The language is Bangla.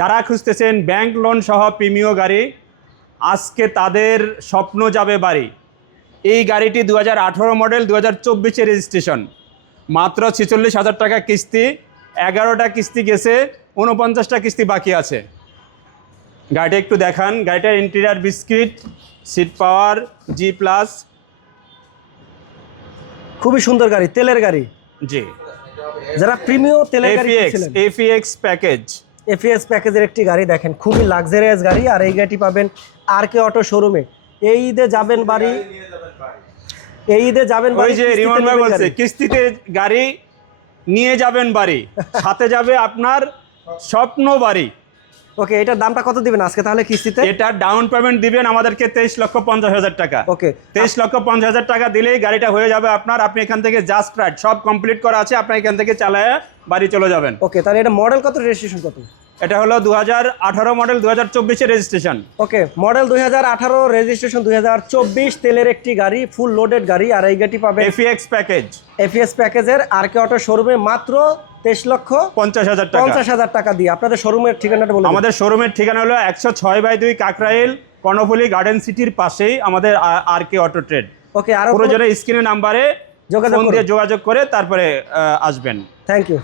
যারা খুঁজতেছেন ব্যাংক লোন সহ প্রিমিয় গাড়ি আজকে তাদের স্বপ্ন যাবে বাড়ি। এই গাড়িটি দু হাজার আঠেরো মডেল দু হাজার চব্বিশে রেজিস্ট্রেশন। মাত্র ছেচল্লিশ হাজার টাকা কিস্তি এগারোটা কিস্তি গেছে উনপঞ্চাশটা কিস্তি বাকি আছে। গাড়িটা একটু দেখান গাড়িটার interior biscuit seat power G plus খুবই সুন্দর গাড়ি তেলের গাড়ি। জি। যারা প্রিমিয় তেলের গাড়ি এফিএক্স প্যাকেজ এফিএস প্যাকেজের একটি গাড়ি দেখেন খুবই লাক্সারিয়াস গাড়ি আর এই গাড়িটি পাবেন আর কে অটো শোরুমে এই ঈদে যাবেন বাড়ি এই ঈদে যাবেন ওই বাড়ি যে রিমন ভাই বলছে কিস্তিতে গাড়ি নিয়ে যাবেন বাড়ি সাথে যাবে আপনার স্বপ্ন বাড়ি। ওকে এটার দামটা কত দিবেন আজকে তাহলে কিস্তিতে? এটা ডাউন পেমেন্ট দিবেন আমাদেরকে তেইশ লক্ষ পঞ্চাশ হাজার টাকা। ওকে তেইশ লক্ষ পঞ্চাশ হাজার টাকা দিলেই গাড়িটা হয়ে যাবে আপনার আপনি এখান থেকে জাস্ট রাইড সব কমপ্লিট করা আছে আপনি এখান থেকে চালায় বাড়ি চলে যাবেন। ওকে তাহলে এটা মডেল কত রেজিস্ট্রেশন কত? এটা হলো দু হাজার আঠারো মডেল দু হাজার রেজিস্ট্রেশন ওকে মডেল দুই হাজার আঠারো রেজিস্ট্রেশন দুই হাজার চব্বিশ তেলের একটি গাড়ি ফুল লোডেড গাড়ি আর এই গাড়িটি পাবে এফিএক্স প্যাকেজ এফিএস প্যাকেজের আর কে অটো শোরুমে মাত্র তেইশ লক্ষ পঞ্চাশ হাজার টাকা। পঞ্চাশ হাজার টাকা দিয়ে। আপনাদের শোরুমের ঠিকানাটা বলুন আমাদের শোরুমের ঠিকানা হলো একশো ছয় বাই দুই কাকরাইল কর্ণফুলি গার্ডেন সিটির পাশেই আমাদের আর কে অটো ট্রেড ওকে আরও প্রয়োজনে স্ক্রিনের নাম্বারে যোগাযোগ দিয়ে যোগাযোগ করে তারপরে আসবেন। Thank you